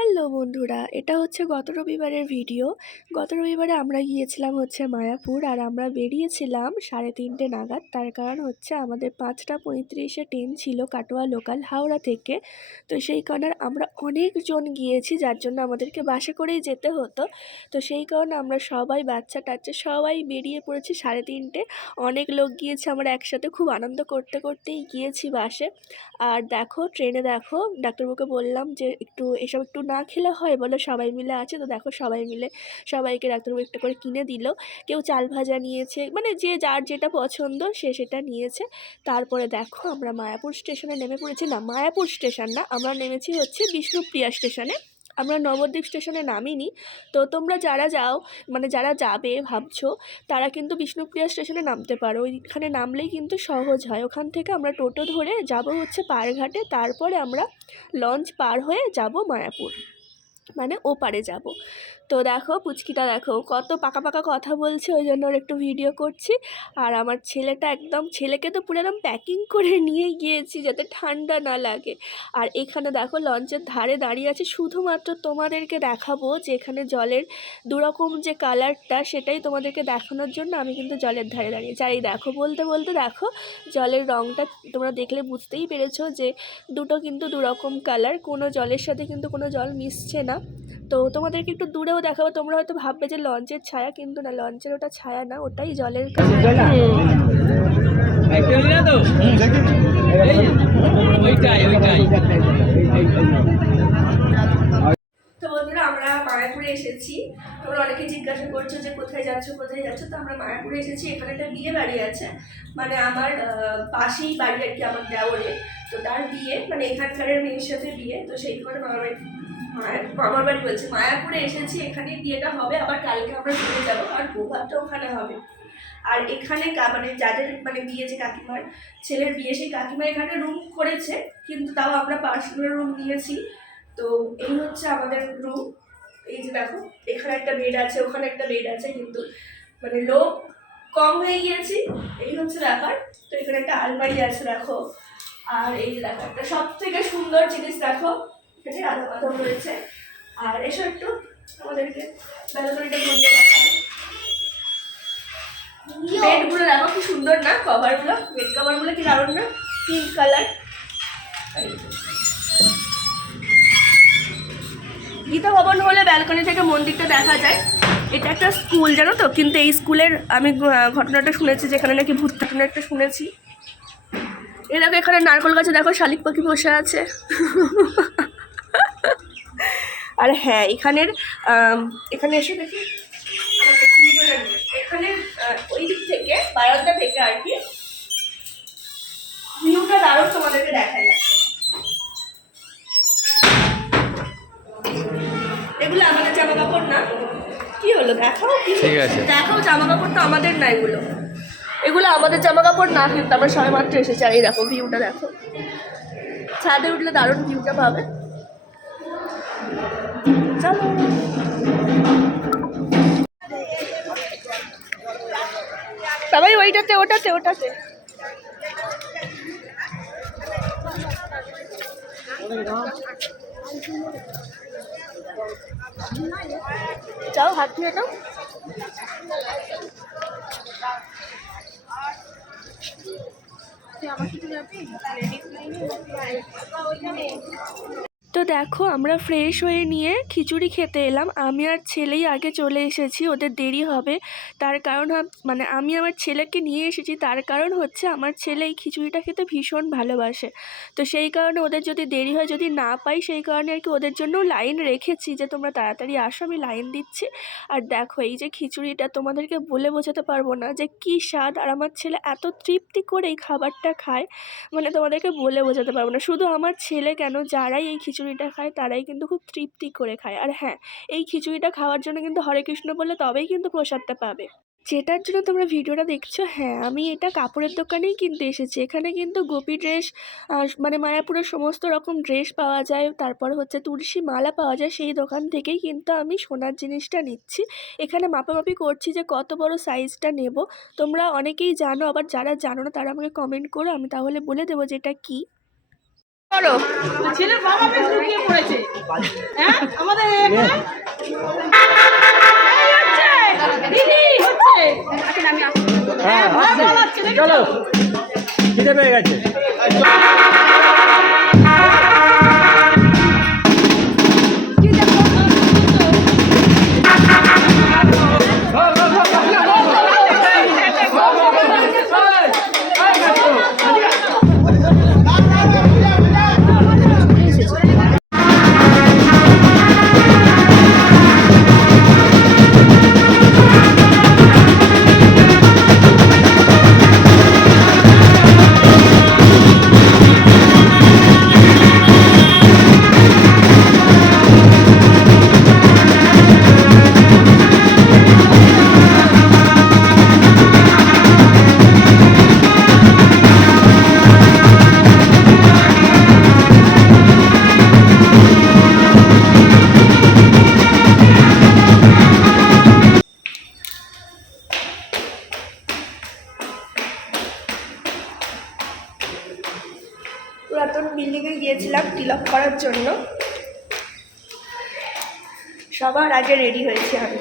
Hello বন্ধুরা, এটা হচ্ছে গত রবিবারের ভিডিও। গত রবিবারে আমরা গিয়েছিলাম হচ্ছে মায়াপুর আর আমরা বেরিয়েছিলাম সাড়ে তিনটে নাগাদ। তার কারণ হচ্ছে আমাদের পাঁচটা পঁয়ত্রিশে ট্রেন ছিল কাটোয়া লোকাল হাওড়া থেকে। তো সেই কারণে আমরা অনেকজন গিয়েছি, যার জন্য আমাদেরকে বাসে করেই যেতে হতো। তো সেই কারণে আমরা সবাই, বাচ্চা টাচ্চা সবাই বেরিয়ে পড়েছি সাড়ে তিনটে। অনেক লোক গিয়েছে, আমরা একসাথে খুব আনন্দ করতে করতেই গিয়েছি বাসে। আর দেখো, ট্রেনে দেখো, ডাক্তারবাবুকে বললাম যে একটু এসব একটু না খেলে হয় বলো সবাই মিলে আছে তো দেখো সবাই মিলে সবাইকে ডাক্তারবাবু একটা করে কিনে দিল। কেউ চাল ভাজা নিয়েছে মানে যে যার যেটা পছন্দ সে সেটা নিয়েছে। তারপরে দেখো আমরা মায়াপুর স্টেশনে নেমে পড়েছি। না, মায়াপুর স্টেশন না, আমরা নেমেছি হচ্ছে বিষ্ণুপ্রিয়া স্টেশনে। আমরা নবদ্বীপ স্টেশনে নামিনি। তো তোমরা যারা যাও মানে যারা যাবে ভাবছ, তারা কিন্তু বিষ্ণুপ্রিয়া স্টেশনে নামতে পারো। ওইখানে নামলেই কিন্তু সহজ হয়। ওখান থেকে আমরা টোটো ধরে যাব হচ্ছে পারঘাটে। তারপরে আমরা লঞ্চ পার হয়ে যাব মায়াপুর। মানে ওপারে যাব। তো দেখো, পুচকিটা দেখো, কত পাকা পাকা কথা বলছে, ওই জন্য ওর একটু ভিডিও করছি। আর আমার ছেলেটা একদম, ছেলেকে তো পুরো একদম প্যাকিং করে নিয়ে গিয়েছি, যাতে ঠান্ডা না লাগে। আর এখানে দেখো, লঞ্চের ধারে দাঁড়িয়ে আছে, শুধুমাত্র তোমাদেরকে দেখাবো যে এখানে জলের দুরকম যে কালারটা সেটাই তোমাদেরকে দেখানোর জন্য আমি কিন্তু জলের ধারে দাঁড়িয়েছি। আর এই দেখো, বলতে বলতে দেখো, জলের রঙটা তোমরা দেখলে বুঝতেই পেরেছ যে দুটো কিন্তু দুরকম কালার কোনো জলের সাথে কিন্তু কোনো জল মিশছে না। তো তোমাদেরকে একটু দূরেও দেখাবো। তোমরা হয়তো ভাববে যে লঞ্চের ছায়া কিন্তু না লঞ্চের ওটা ছায়া না ওটাই জলের তো বন্ধুরা আমরা মায়াপুরে এসেছি। তোমরা অনেকে জিজ্ঞাসা করছ যে কোথায় যাচ্ছ কোথায় যাচ্ছ। তো আমরা মায়াপুরে এসেছি এখানে একটা বিয়ে বাড়ি আছে। মানে আমার পাশেই বাড়ি আর কি আমার দেওরে। তো তার বিয়ে মানে এখানকার মেয়ের সাথে বিয়ে। তো সেই কারণে মামার বাড়ি মায়া- মামার বাড়ি বলছে, মায়াপুরে এসেছি এখানে বিয়েটা হবে, আবার কালকে আমরা চলে যাব। আর প্রভাবটা ওখানে হবে। আর এখানে মানে যাদের মানে বিয়ে যে কাকিমার ছেলের বিয়ে, সেই কাকিমা এখানে রুম করেছে, কিন্তু তাও আমরা পার্সোনাল রুম নিয়েছি। তো এই হচ্ছে আমাদের রুম এই যে দেখো, এখানে একটা বেড আছে, ওখানে একটা বেড আছে, কিন্তু মানে লোক কম হয়ে গিয়েছি। এই হচ্ছে ব্যাপার। তো এখানে একটা আলমারি আছে, দেখো। আর এই যে দেখো, একটা সব থেকে সুন্দর জিনিস, দেখো। মাধব রয়েছে আর এসো একটু আমাদেরকে ব্যালকনিটা ঘুরিয়ে দেখায় বেডগুলো দেখো কি সুন্দর না কভারগুলো বেড কভারগুলো কি দারুণ না? পিঙ্ক কালার গীতা ভবন হলে ব্যালকনি থেকে মন্দিরটা দেখা যায়। এটা একটা স্কুল জানো তো? কিন্তু এই স্কুলের আমি ঘটনাটা শুনেছি যেখানে নাকি ভূত ঘটনা একটা শুনেছি। এ দেখো এখানে নারকল গাছে দেখো শালিক পাখি বসে আছে। আর হ্যাঁ এখানের এখানে এসে দেখি এখানে ওই দিক থেকে বারান্দা থেকে আর কি ভিউটা দারুণ তোমাদেরকে দেখাই এগুলো আমাদের জামা কাপড় না? কি হলো? দেখাও কি ঠিক আছে। দেখাও জামা কাপড় তো আমাদের না এগুলো। এগুলো আমাদের জামা কাপড় না কিন্তু আমরা সবাই মাত্র এসেছি। আর এই দেখো ভিউটা দেখো। ছাদে উঠলে দারুণ ভিউটা পাবে। চলো। সবাই ওইটাতে ওটাতে ওটাতে। যাও হাত ধুয়ে নাও। তো দেখো, আমরা ফ্রেশ হয়ে নিয়ে খিচুড়ি খেতে এলাম। আমি আর ছেলেই আগে চলে এসেছি, ওদের দেরি হবে। তার কারণ মানে আমি আমার ছেলেকে নিয়ে এসেছি, তার কারণ হচ্ছে আমার ছেলে এই খিচুড়িটা খেতে ভীষণ ভালোবাসে। তো সেই কারণে ওদের যদি দেরি হয়, যদি না পাই, সেই কারণে আর কি ওদের জন্য লাইন রেখেছি যে, তোমরা তাড়াতাড়ি আসো, আমি লাইন দিচ্ছি। আর দেখো, এই যে খিচুড়িটা তোমাদেরকে বলে বোঝাতে পারব না যে, কী স্বাদ। আর আমার ছেলে এত তৃপ্তি করে এই খাবারটা খায় মানে তোমাদেরকে বলে বোঝাতে পারব না। শুধু আমার ছেলে কেন, যারাই এই খিচুড়িটা খায়, তারাই কিন্তু খুব তৃপ্তি করে খায়। আর হ্যাঁ এই খিচুড়িটা খাওয়ার জন্য কিন্তু হরে কৃষ্ণ বললে তবেই কিন্তু প্রসাদটা পাবে। যেটার জন্য তোমরা ভিডিওটা দেখছ হ্যাঁ আমি এটা কাপড়ের দোকানেই কিনতে এসেছি। এখানে কিন্তু গোপী ড্রেস মানে মায়াপুরের সমস্ত রকম ড্রেস পাওয়া যায়। তারপর হচ্ছে তুলসী মালা পাওয়া যায়। সেই দোকান থেকেই কিন্তু আমি সোনার জিনিসটা নিচ্ছি। এখানে মাপামাপি করছি যে কত বড় সাইজটা নেব। তোমরা অনেকেই জানো, আবার যারা জানো না, তারা আমাকে কমেন্ট করো। আমি তাহলে বলে দেবো যে এটা কী। করো ছেলের বাবা বেশ লুকিয়ে পড়েছে হ্যাঁ আমাদের হ্যাঁ? চলো খিদে পেয়ে গেছে পুরাতন গিয়েছিলাম তিলক করার জন্য। সবার আগে রেডি হয়েছি আমি।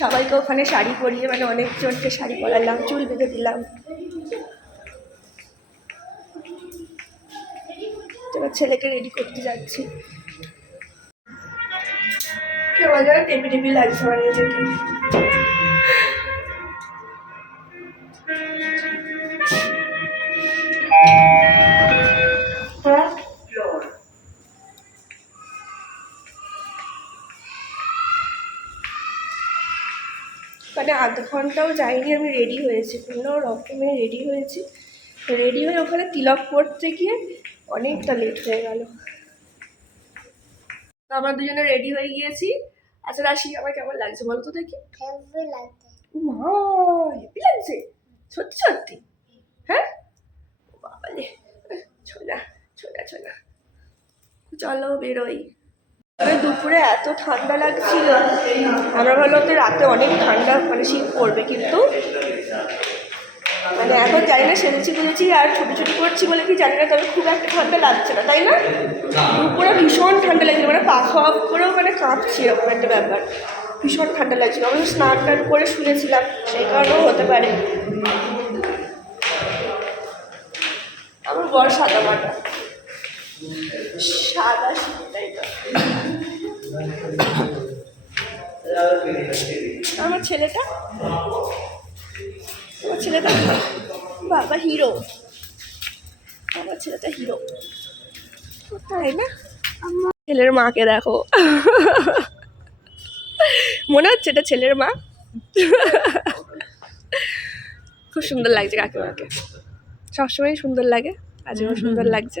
সবাইকে ওখানে শাড়ি পরিয়ে মানে অনেকজনকে শাড়ি পরালাম, চুল বেঁধে দিলাম। এবার ছেলেকে রেডি করতে যাচ্ছি। কেউ টেপি টেপি লাগছে আমার নিজেকে মানে আধ ঘন্টাও যাইনি আমি রেডি হয়েছি। কোনো রকমে রেডি হয়েছি। রেডি হয়ে ওখানে তিলক করতে গিয়ে অনেকটা লেট হয়ে গেল। আমরা দুজনে রেডি হয়ে গিয়েছি। আচ্ছা রাশি আমার কেমন লাগছে বলো তো দেখি? হেপি লাগছে। সত্যি সত্যি? হ্যাঁ? ও বাবালে ছোনা ছোনা ছোনা। চলো বেরোই। দুপুরে এত ঠান্ডা লাগছিল। আমরা ভাবলাম তো রাতে অনেক ঠান্ডা মানে শীত পড়বে, কিন্তু মানে এখন জানি না সেজেছি বুঝেছি আর ছুটি ছুটি করছি বলে কি জানি না, তবে খুব একটা ঠান্ডা লাগছে না, তাই না? দুপুরে ভীষণ ঠান্ডা লাগছিল মানে পাখা অফ করেও মানে কাঁপছি, এরকম একটা ব্যাপার। ভীষণ ঠান্ডা লাগছিল আমি স্নান টান করে শুনেছিলাম, সেই কারণেও হতে পারে। আমার বড় সাদা মাটা। সাদা শীতটাই তো। আমার ছেলেটা? আমার ছেলেটা বাবা, হিরো। আমার ছেলেটা হিরো। তাই না? আমার ছেলের মাকে দেখো। মনে হচ্ছে এটা ছেলের মা? খুব সুন্দর লাগছে কাকিমাকে। সবসময় সুন্দর লাগে, আজও সুন্দর লাগছে।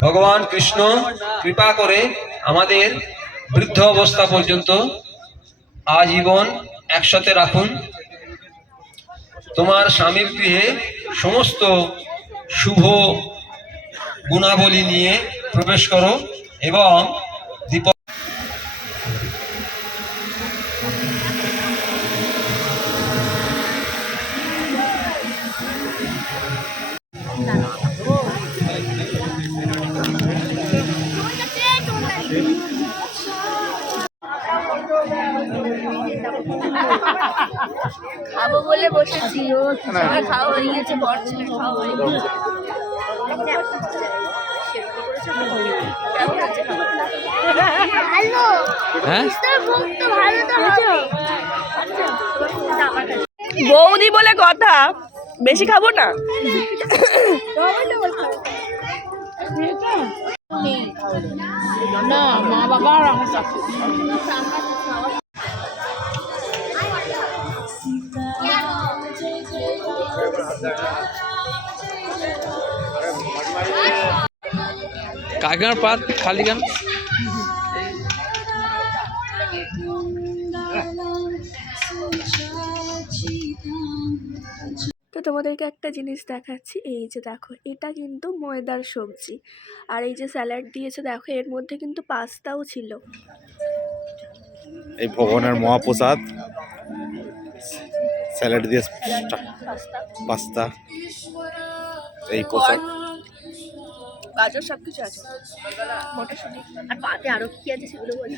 ভগবান কৃষ্ণ, কৃপা করে আমাদের বৃদ্ধ অবস্থা পর্যন্ত আজীবন একসাথে রাখুন। তোমার স্বামীর গৃহে সমস্ত শুভ গুণাবলী নিয়ে প্রবেশ করো এবং সবার খাওয়া হয়ে গেছে বর ছেলে খাওয়া গেছে হবে। বৌদি বলে কথা বেশি খাব না। না মা বাবা আর আমার কাকিমার পাত খালি কেন? তো তোমাদেরকে একটা জিনিস দেখাচ্ছি এই যে দেখো এটা কিন্তু ময়দার সবজি। আর এই যে স্যালাড দিয়েছে দেখো এর মধ্যে কিন্তু পাস্তাও ছিল। এই ভগবানের মহাপ্রসাদ। স্যালাড দিয়ে পাস্তা। এই প্রসাদ। গাজর সব কিছু আছে মটরশুঁটি আর পাতে আরও কি আছে সেগুলো বলি।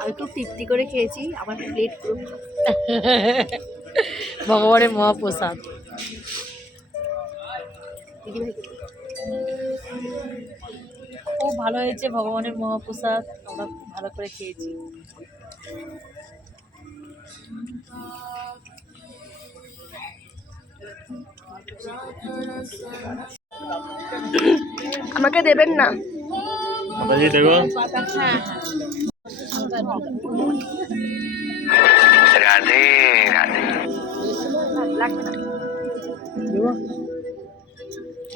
আমি খুব তৃপ্তি করে খেয়েছি আমার প্লেট পুরো ভগবানের মহাপ্রসাদ। খুব ভালো হয়েছে ভগবানের মহাপ্রসাদ আমরা খুব ভালো করে খেয়েছি। আমাকে দেবেন না?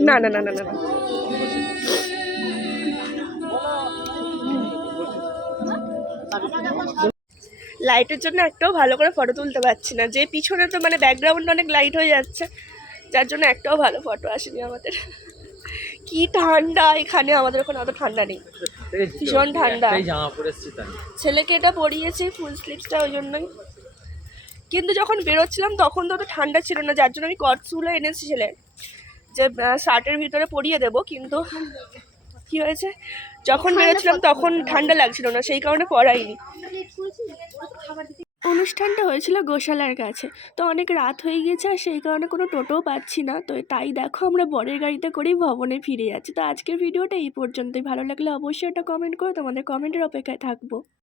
না না না না না না। লাইটের জন্য একটাও ভালো করে ফটো তুলতে পারছি না। যে পিছনে তো মানে ব্যাকগ্রাউন্ড অনেক লাইট হয়ে যাচ্ছে যার জন্য একটাও ভালো ফটো আসেনি আমাদের। কি ঠান্ডা এখানে আমাদের ওখানে অত ঠান্ডা নেই। ভীষণ ঠান্ডা। ছেলেকে এটা পরিয়েছি ফুল স্লিভসটা ওই জন্যই। কিন্তু যখন বেরোচ্ছিলাম তখন তো অত ঠান্ডা ছিল না যার জন্য আমি কটসগুলো এনেছি ছেলে যে শার্টের ভিতরে পরিয়ে দেব কিন্তু কি হয়েছে? যখন বেরোচ্ছিলাম তখন ঠান্ডা লাগছিল না সেই কারণে পড়াইনি। অনুষ্ঠানটা হয়েছিল গোশালার কাছে। তো অনেক রাত হয়ে গেছে আর সেই কারণে কোনো টোটোও পাচ্ছি না। তো তাই দেখো আমরা বরের গাড়িতে করেই ভবনে ফিরে যাচ্ছি। তো আজকের ভিডিওটা এই পর্যন্তই। ভালো লাগলে অবশ্যই একটা কমেন্ট করে তোমাদের কমেন্টের অপেক্ষায় থাকব।